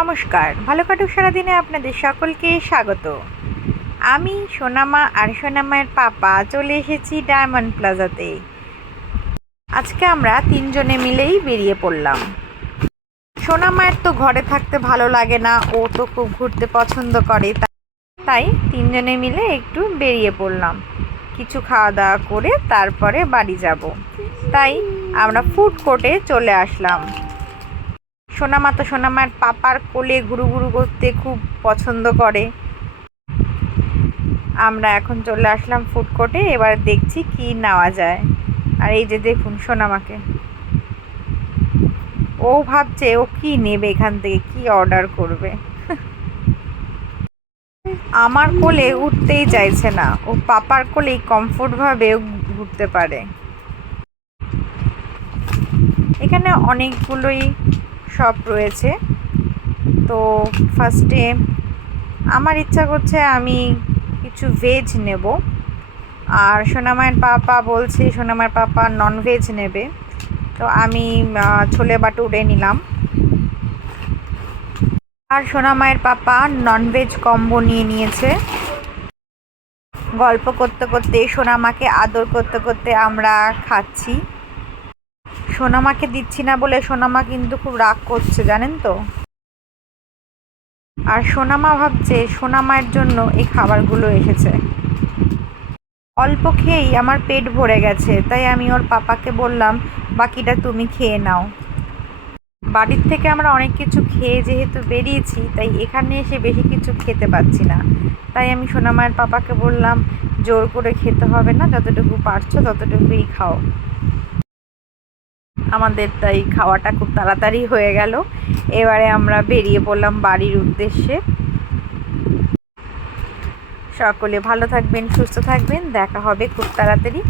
নমস্কার, ভালো কাটুক সারাদিনে আপনাদের সকলকে স্বাগত। আমি সোনামা আর সোনামায়ের পাপা চলে এসেছি ডায়মন্ড প্লাজাতে। আজকে আমরা তিনজনে মিলেই বেরিয়ে পড়লাম। সোনামায়ের তো ঘরে থাকতে ভালো লাগে না, ও তো খুব ঘুরতে পছন্দ করে, তাই তিনজনে মিলে একটু বেরিয়ে পড়লাম। কিছু খাওয়া দাওয়া করে তারপরে বাড়ি যাব, তাই আমরা ফুড কোর্টে চলে আসলাম। সোনামা তো সোনামায়ের পাপার কোলে ঘুরু ঘুরু করতে খুব পছন্দ করে। আমরা এখন চলে আসলাম ফুড কোর্টে, এবার দেখছি কি নেওয়া যায়। আর এই যে দেখুন সোনামাকে, ও ভাবছে ও কি নেবে, এখান থেকে কি অর্ডার করবে। আমার কোলে উঠতেই চাইছে না, ও পাপার কোলেই কমফোর্টভাবে ঘুরতে পারে। এখানে অনেকগুলোই শপ রয়েছে, তো ফার্স্টে আমার ইচ্ছা করছে আমি কিছু ভেজ নেব, আর সোনামায়ের পাপা বলছে সোনামায়ের পাপা ননভেজ নেবে, তো আমি ছোলে বাটুরে নিলাম। আর সোনামায়ের পাপা ননভেজ কম্বো নিয়ে নিয়েছে। গল্প করতে করতে সোনামাকে আদর করতে করতে আমরা খাচ্ছি। সোনামাকে দিচ্ছি না বলে সোনামা কিন্তু খুব রাগ করছে, জানেন তো। আর সোনামা ভাবছে সোনামায়ের জন্য এই খাবারগুলো এসেছে। অল্প খেয়েই আমার পেট ভরে গেছে, তাই আমি ওর পাপাকে বললাম বাকিটা তুমি খেয়ে নাও। বাড়ির থেকে আমরা অনেক কিছু খেয়ে যেহেতু বেরিয়েছি, তাই এখানে এসে বেশি কিছু খেতে পাচ্ছি না, তাই আমি সোনামায়ের পাপাকে বললাম জোর করে খেতে হবে না, যতটুকু পারছো ততটুকুই খাও। আমাদের তাই খাওয়াটা খুব তাড়াতাড়ি হয়ে গেল। এবারে আমরা বেরিয়ে পড়লাম বাড়ির উদ্দেশ্যে। সকলে ভালো থাকবেন, সুস্থ থাকবেন, দেখা হবে খুব তাড়াতাড়ি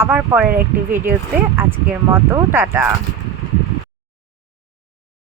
আবার পরের একটি ভিডিওতে। আজকের মতো টাটা।